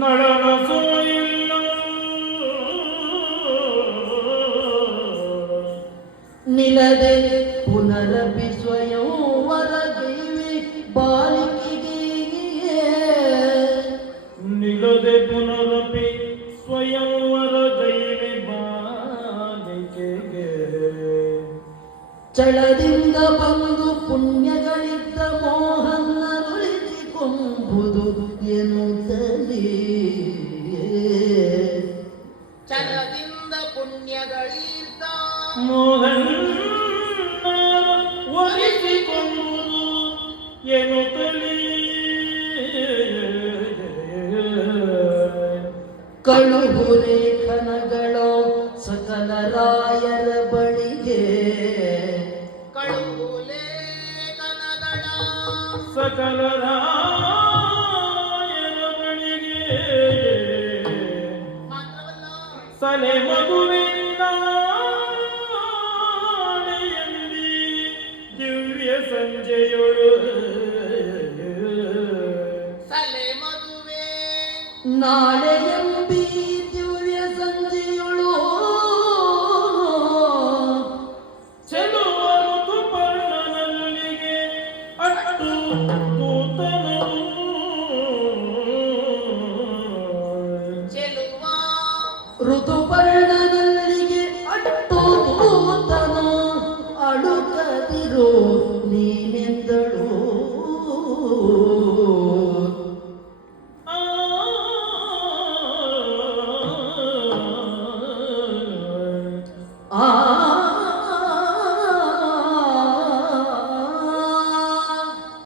ನಳನಸು ಇಲ್ಲ ನಿಲದೆ ಪುನರಪಿ ಸ್ವಯಂವರ ಗೈವೆ ಬಾಲಿಕೆಗೆ ನಿಲದೆ ಪುನರಪಿ ಸ್ವಯಂವರ ಗೈವೆ ಬಾಲಿಕೆಗೆ ಚಳದಿಂದ ಬಂದು ಪುಣ್ಯಗಳಿದ್ದ ಮೋಹನ್ನರುಳಿಸಿಕೊಂಬುದು ಎನ್ನುತ್ತಲೇ ಚಲದಿಂದ ಪುಣ್ಯಗಳಿದ್ದ ಮೋಹನ್ನ ಒಲಿಸಿಕೊಂಬುದು ಎನ್ನುತ್ತಲೇ ಕಳುಹು ಲೇಖನಗಳೋ ಸಕಲ ರಾಯರ ಬಳಿಗೆ ಕಳುಹು ಲೇಖನಗಳ ಸಕಲ ರಾಯರ ಬಳಿಗೆ ಮಾತ್ರವಲ್ಲ ಸಲೆ ಮಗುವಿನ ದಿವ್ಯ ಸಂಜೆಯೊಳು ಸಲೆ ಮದುವೆ ನಾಳೆ